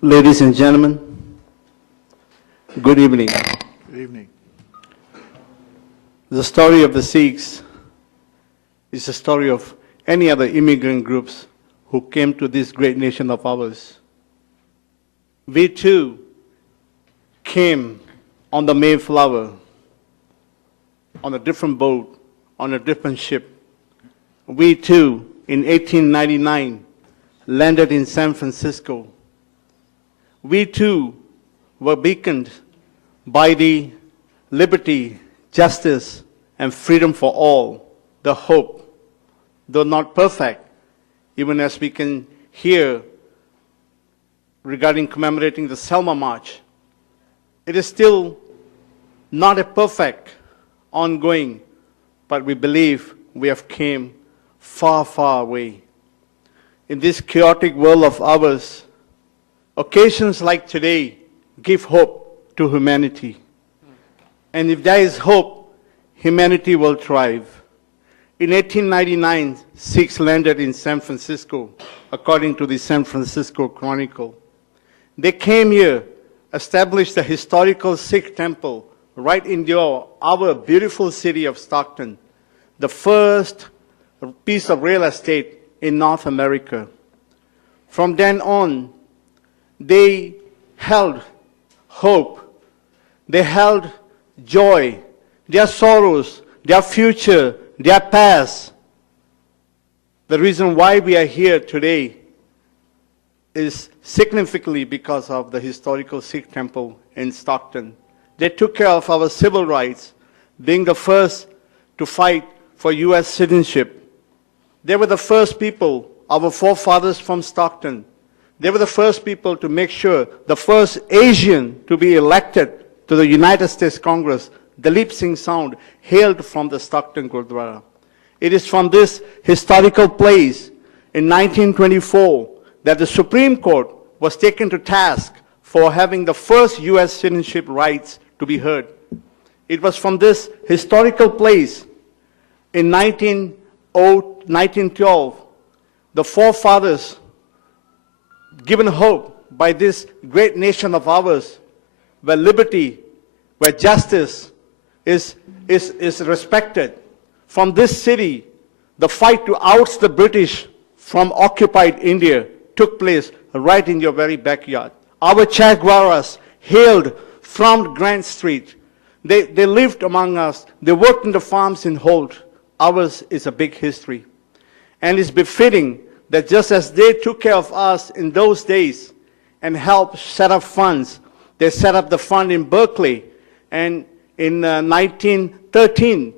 Ladies and gentlemen, good evening. Good evening. The story of the Sikhs is the story of any other immigrant groups who came to this great nation of ours. We too came on the Mayflower, on a different boat, on a different ship. We too, in 1899, landed in San Francisco. We too were beaconed by the liberty, justice, and freedom for all, the hope, though not perfect, even as we can hear regarding commemorating the Selma March. It is still not a perfect ongoing, but we believe we have came far, far away. In this chaotic world of ours, occasions like today give hope to humanity. And if there is hope, humanity will thrive. In 1899, Sikhs landed in San Francisco, according to the San Francisco Chronicle. They came here, established a historical Sikh temple right in our beautiful city of Stockton, the first piece of real estate in North America. From then on, they held hope, they held joy, their sorrows, their future, their past. The reason why we are here today is significantly because of the historical Sikh temple in Stockton. They took care of our civil rights, being the first to fight for U.S. citizenship. They were the first people, our forefathers from Stockton. They were the first people to make sure, the first Asian to be elected to the United States Congress, Dalip Singh Sound, hailed from the Stockton Gurdwara. It is from this historical place in 1924 that the Supreme Court was taken to task for having the first U.S. citizenship rights to be heard. It was from this historical place in 1912, the forefathers given hope by this great nation of ours, where liberty, where justice is respected. From this city, the fight to oust the British from occupied India took place right in your very backyard. Our Chagwaras hailed from Grant Street. They lived among us. They worked in the farms in Holt. Ours is a big history. And it's befitting that just as they took care of us in those days and helped set up funds, they set up the fund in Berkeley and in 1913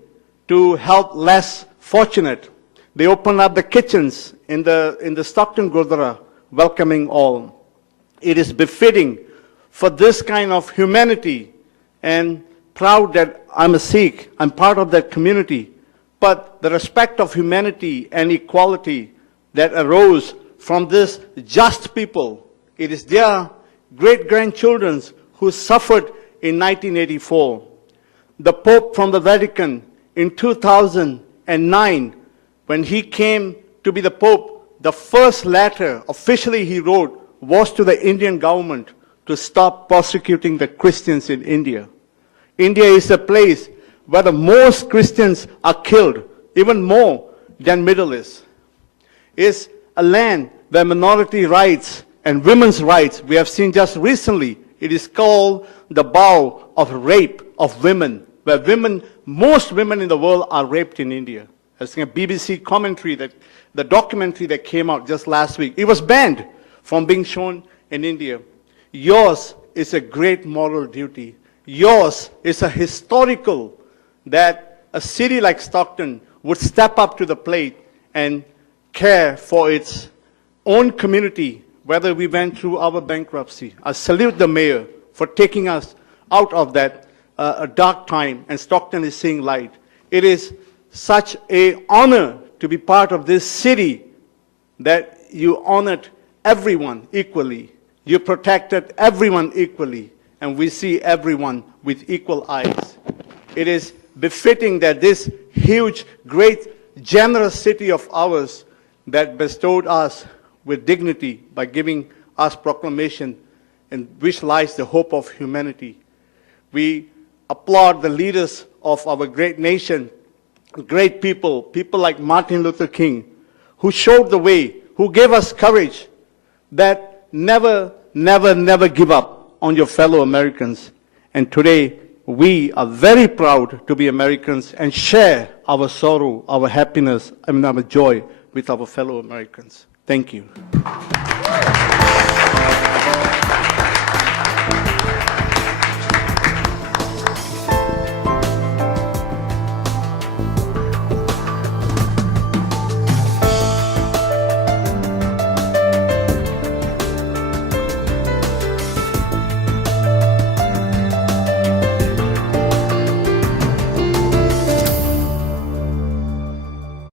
to help less fortunate. They opened up the kitchens in the Stockton Gurdwara, welcoming all. It is befitting for this kind of humanity, and proud that I'm a Sikh, I'm part of that community, but the respect of humanity and equality that arose from this just people, it is their great-grandchildren who suffered in 1984. The Pope from the Vatican in 2009, when he came to be the Pope, the first letter officially he wrote was to the Indian government to stop persecuting the Christians in India. India is a place where the most Christians are killed, even more than Middle East. It's a land where minority rights and women's rights, we have seen just recently, it is called the bow of rape of women, where women, most women in the world are raped in India. I was seeing a BBC commentary, that the documentary that came out just last week, it was banned from being shown in India. Yours is a great moral duty. Yours is a historical, that a city like Stockton would step up to the plate and care for its own community, whether we went through our bankruptcy. I salute the mayor for taking us out of that dark time, and Stockton is seeing light. It is such an honor to be part of this city that you honored everyone equally. You protected everyone equally, and we see everyone with equal eyes. It is befitting that this huge, great, generous city of ours that bestowed us with dignity by giving us proclamation in which lies the hope of humanity. We applaud the leaders of our great nation, great people, people like Martin Luther King, who showed the way, who gave us courage that never, never, never give up on your fellow Americans. And today, we are very proud to be Americans and share our sorrow, our happiness, and our joy with our fellow Americans. Thank you.